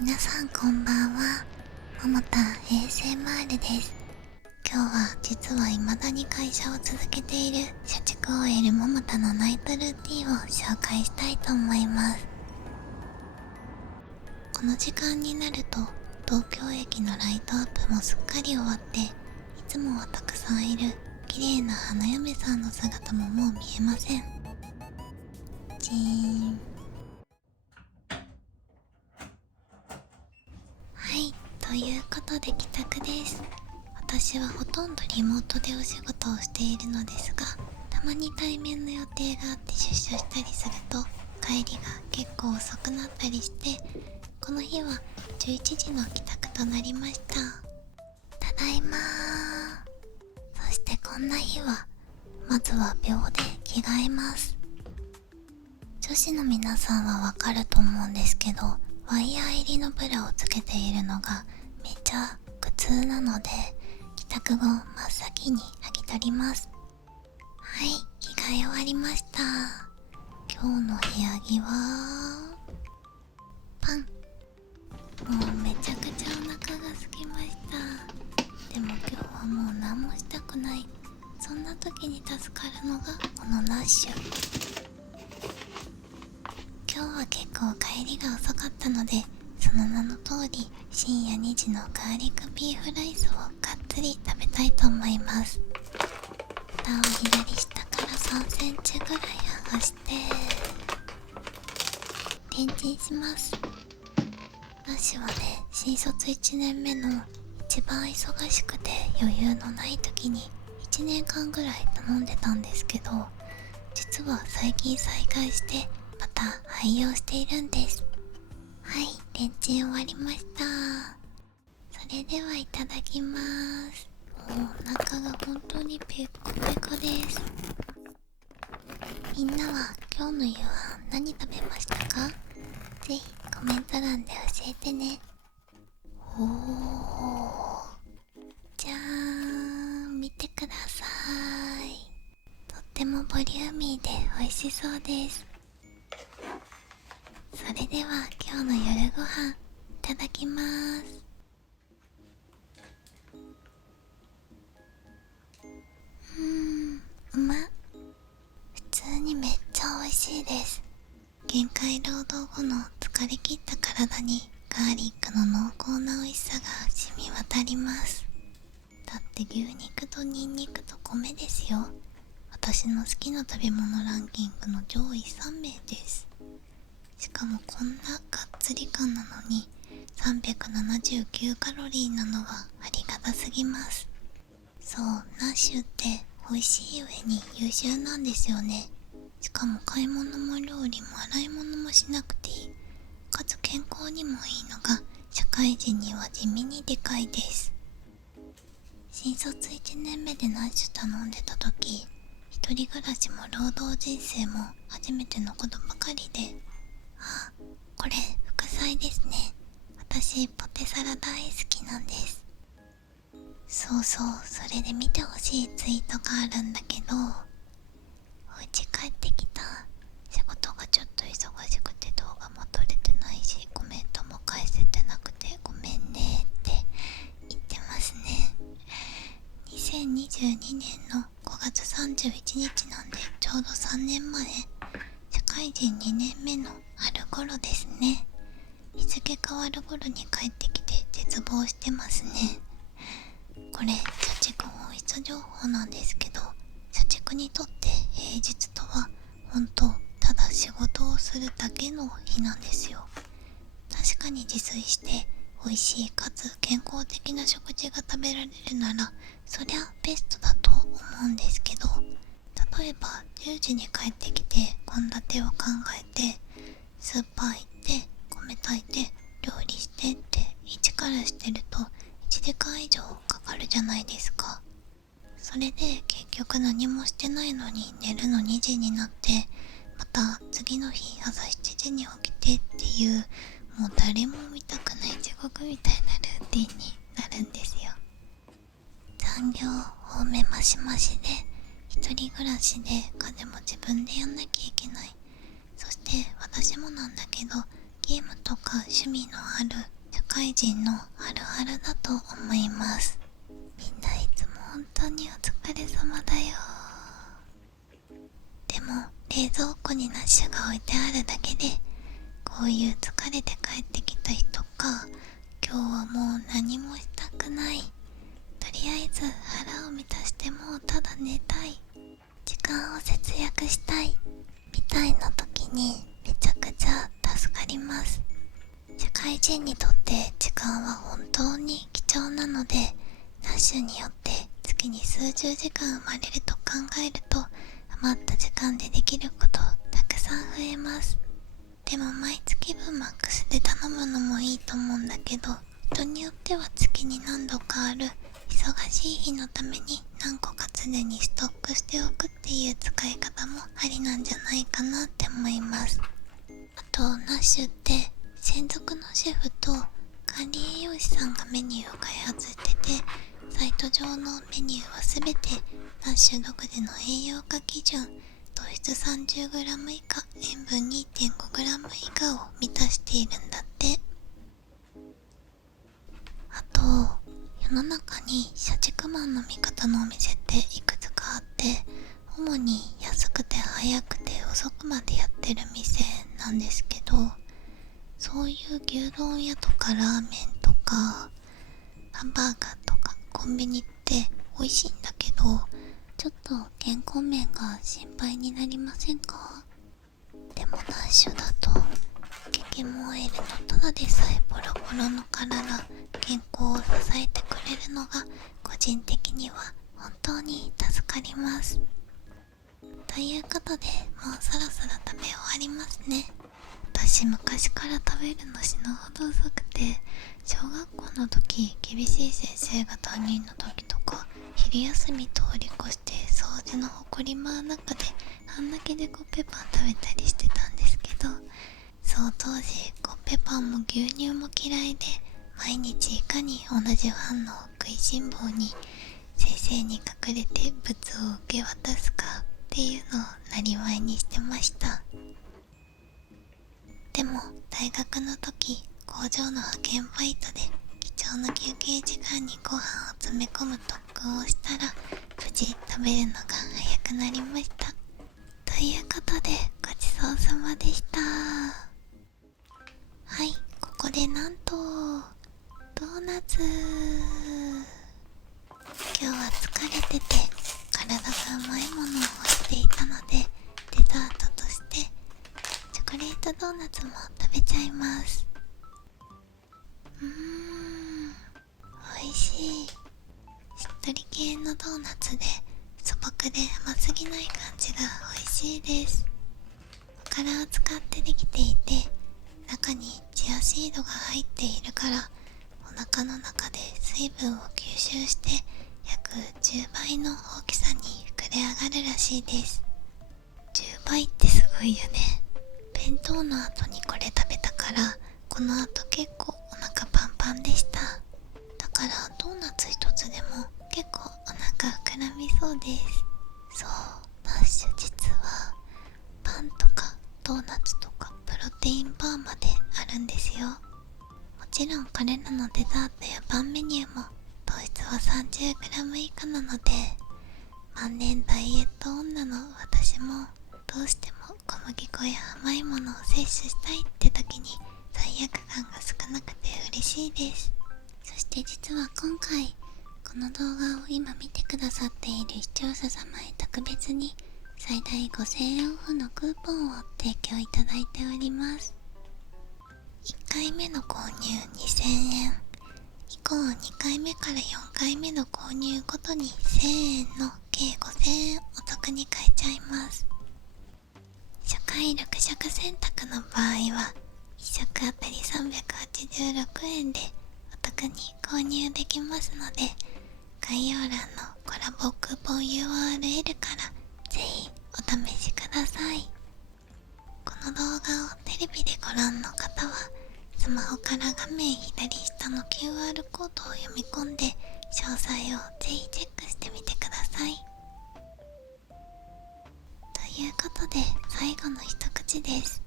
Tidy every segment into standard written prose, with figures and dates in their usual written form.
皆さんこんばんは。ももたん ASMR です。今日は実は未だに会社を続けている社畜 OL ももたのナイトルーティンを紹介したいと思います。この時間になると東京駅のライトアップもすっかり終わって、いつもはたくさんいる綺麗な花嫁さんの姿ももう見えません。チーン。はい、ということで帰宅です。私はほとんどリモートでお仕事をしているのですが、たまに対面の予定があって出社したりすると帰りが結構遅くなったりして、この日は11時の帰宅となりました。ただいまー。そしてこんな日はまずは秒で着替えます。女子の皆さんはわかると思うんですけど、ワイヤー入りのブラをつけているのがめっちゃ苦痛なので、帰宅後真っ先に剥ぎ取ります。はい、着替え終わりました。今日の部屋着はパン。もうめちゃくちゃお腹が空きました。でも今日はもう何もしたくない。そんな時に助かるのがこのナッシュ。今日は結構帰りが遅かったので、その名の通り深夜2時のガーリックビーフライスをがっつり食べたいと思います。蓋を左下から3センチぐらい剥がしてレンチンします。ナッシュはね、新卒1年目の一番忙しくて余裕のない時に1年間ぐらい頼んでたんですけど、実は最近再開してまた愛用しているんです。はい、レンチン終わりました。それではいただきます。もうお腹が本当にペコペコです。みんなは今日の夕飯何食べましたか？ぜひコメント欄で教えてね。おー、じゃーん、見てください。とってもボリューミーで美味しそうです。それでは今日の夜ご飯いただきます。うまっ。普通にめっちゃ美味しいです。限界労働後の疲れ切った体にガーリックの濃厚な美味しさが染み渡ります。だって牛肉とニンニクと米ですよ。私の好きな食べ物ランキングの上位3名です。しかもこんながっつり感なのに379カロリーなのはありがたすぎます。そう、ナッシュって美味しい上に優秀なんですよね。しかも買い物も料理も洗い物もしなくていい、かつ健康にもいいのが社会人には地味にでかいです。新卒1年目でナッシュ頼んでた時、一人暮らしも労働人生も初めてのことばかりで、あ、これ副菜ですね。私ポテサラ大好きなんです。そうそう、それで見てほしいツイートがあるんだけど、お家帰ってきた。仕事がちょっと忙しくて動画も撮れてないし、コメントも返せてなくてごめんねって言ってますね。2022年の5月31日なんでちょうど3年前、社会人2年目の春頃ですね。日付変わる頃に帰ってきて絶望してますね。これ社畜本質情報なんですけど、社畜にとって平日とは本当ただ仕事をするだけの日なんですよ。確かに自炊して美味しいかつ健康的な食事が食べられるならそりゃベストだと思うんですけど、例えば10時に帰ってきて献立を考えてスーパー行って米炊いて料理してって一からしてると1時間以上かかるじゃないですか。それで結局何もしてないのに寝るの2時になって、また次の日朝7時に起きてっていう、もう誰も見たくない地獄みたいなルーティンになるんですよ。残業多めマシマシで、一人暮らしで家事も自分でやんなきゃいけない。そして私もなんだけど、ゲームとか趣味のある社会人のあるあるだと思います。みんないつも本当にお疲れ様だよ。でも冷蔵庫にナッシュが置いてあるだけで、こういう疲れて帰ってきた人か、今日はもう何もしたくない、とりあえず腹を満たしてもうただ寝たい、時間を節約したいみたいな時にめちゃくちゃ助かります。社会人にとって時間は本当に貴重なので、ナッシュによって月に数十時間生まれると考えると、余った時間でできることたくさん増えます。でも毎月分マックスで頼むのもいいと思うんだけど、人によっては月に何度かある忙しい日のために何個か常にストックしておくっていう使い方もありなんじゃないかなって思います。あとナッシュって専属のシェフと管理栄養士さんがメニューを開発してて、サイト上のメニューはすべてナッシュ独自の栄養価基準、糖質 30g 以下、塩分 2.5g 以下を満たしているんだって。あと世の中に社畜マンの味方のお店っていくつかあって、主に安くて早くて遅くまでやってる店なんですけど、そういう牛丼屋とかラーメンとかハンバーガーとかコンビニって美味しいんだけど、ちょっと健康面が心配になりませんか？でもナッシュだと激燃えるのただでさえボロボロの体、健康を支えてくれるのが個人的には本当に助かります。ということで、もうそろそろ食べ終わりますね。私昔から食べるの死ぬほど遅くて、小学校の時厳しい先生が担任の時とか昼休み通り越して掃除のほこり間の中であんだけでコッペパン食べたりしてたんですけど、そう当時コッペパンも牛乳も嫌いで、毎日いかに同じファンの食いしん坊に先生に隠れて物を受け渡すかっていうのをなりわいにしてました。でも大学の時工場の派遣バイトで貴重な休憩時間にご飯を詰め込む特訓をしたら、無事食べるのが早くなりました。ということでごちそうさまでした。はい、ここでなんとドーナツ。今日は疲れてて体が甘いものを欲していたので、デザートとしてチョコレートドーナツも食べちゃいます。美味しい。しっとり系のドーナツで素朴で甘すぎない感じが美味しいです。おからを使ってできていて、中にチアシードが入っているから、お腹の中で水分を吸収して約10倍の大きさに膨れ上がるらしいです。10倍ってすごいよね。弁当の後にこれ食べたから、この後結構お腹パンパンでした。だからドーナツ一つでも結構お腹膨らみそうです。そう、ナッシュ実はパンとかドーナツとかプロテインバーまであるんですよ。もちろんこれらのデザートやパンメニューも糖質は 30g 以下なので、万年ダイエット女の私もどうしても小麦粉や甘いものを摂取したいって時に罪悪感が少なくて嬉しいです。そして実は今回この動画を今見てくださっている視聴者様へ特別に最大5000円オフのクーポンを提供いただいております。1回目の購入2000円以降、2回目から4回目の購入ごとに1000円の計5000円お得に買えちゃいます。初回6食選択の場合は1食あたり386円でお得に購入できますので、概要欄のコラボクーポン URL からぜひお試しください。この動画をテレビでご覧の方はスマホから画面左下の QR コードを読み込んで詳細をぜひチェックしてみてください。ということで最後の一口です。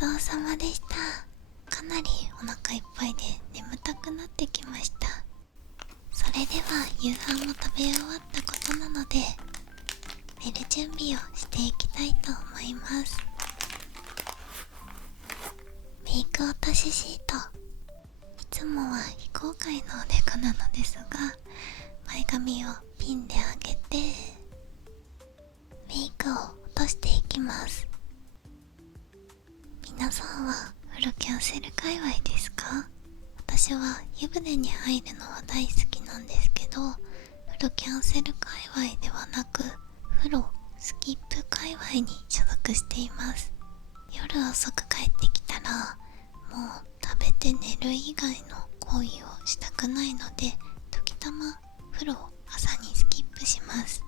ちそうさまでした。かなりお腹いっぱいで眠たくなってきました。それでは夕飯も食べ終わったことなので寝る準備をしていきたいと思います。メイク落としシート、いつもは非公開のおでこなのですが、前髪をピンで上げてメイクを落としていきます。皆さんはフルキャンセル界隈ですか？私は湯船に入るのは大好きなんですけど、フルキャンセル界隈ではなく風呂スキップ界隈に所属しています。夜遅く帰ってきたらもう食べて寝る以外の行為をしたくないので、時たま風呂を朝にスキップします。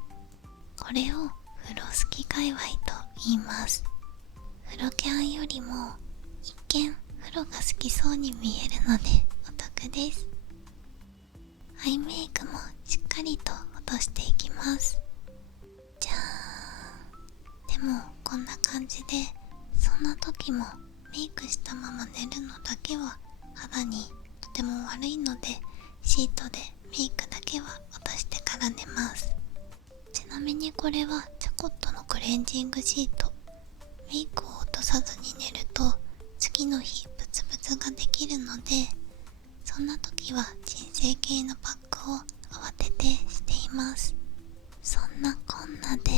これを風呂好き界隈と言います。風呂キャンよりも一見風呂が好きそうに見えるのでお得です。アイメイクもしっかりと落としていきます。じゃーん。でもこんな感じで、そんな時もメイクしたまま寝るのだけは肌にとても悪いので、シートでメイクだけは落としてから寝ます。ちなみにこれはチャコットのクレンジングシート。メイクを落とさずに寝ると次の日ブツブツができるので、そんな時は鎮静系のパックを慌ててしています。そんなこんなで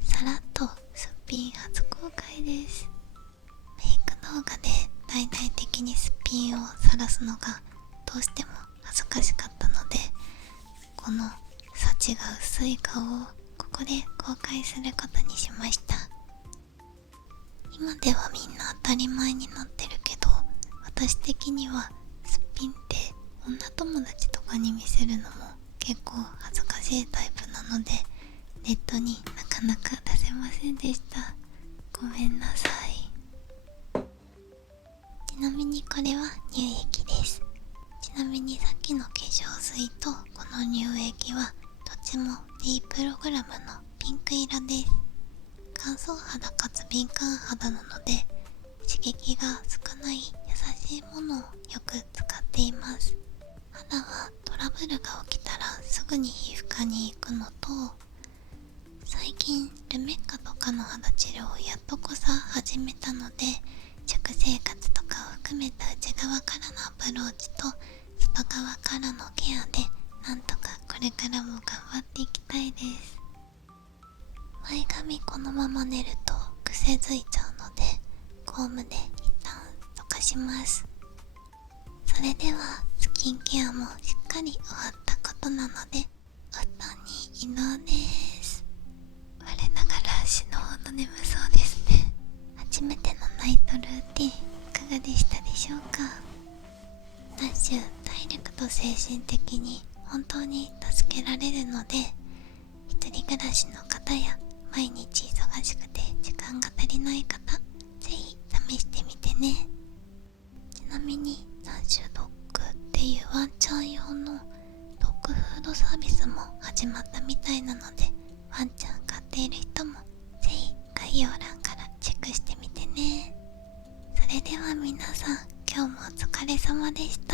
さらっとすっぴん初公開です。メイク動画で大々的にすっぴんを晒すのがどうしても恥ずかしかったので、この幸が薄い顔をここで公開することにしました。今ではみんな当たり前になってるけど、私的にはすっぴんって女友達とかに見せるのも結構恥ずかしいタイプなので、ネットになかなか出せませんでした。ごめんなさい。ちなみにこれは乳液です。ちなみにさっきの化粧水とこの乳液はどっちも D プログラムのピンク色です。乾燥肌かつ敏感肌なので、刺激が少ない優しいものをよく使っています。肌はトラブルが起きたらすぐに皮膚科に行くのと、最近ルメッカとかの肌治療をやっとこさ始めたので、食生活とかを含めた内側からのアプローチと外側からのケアでなんとかこれからも頑張っていきたいです。前髪このまま寝ると癖づいちゃうので、コームで一旦溶かします。それではスキンケアもしっかり終わったことなのでお布団に移動です。我ながら死ぬほど眠そうですね。初めてのナイトルーティンいかがでしたでしょうか？ダッシュ体力と精神的に本当に助けられるので、一人暮らしの方や毎日忙しくて時間が足りない方、ぜひ試してみてね。ちなみにダッシュドッグっていうワンちゃん用のドッグフードサービスも始まったみたいなので、ワンちゃん飼っている人もぜひ概要欄からチェックしてみてね。それでは皆さん、今日もお疲れ様でした。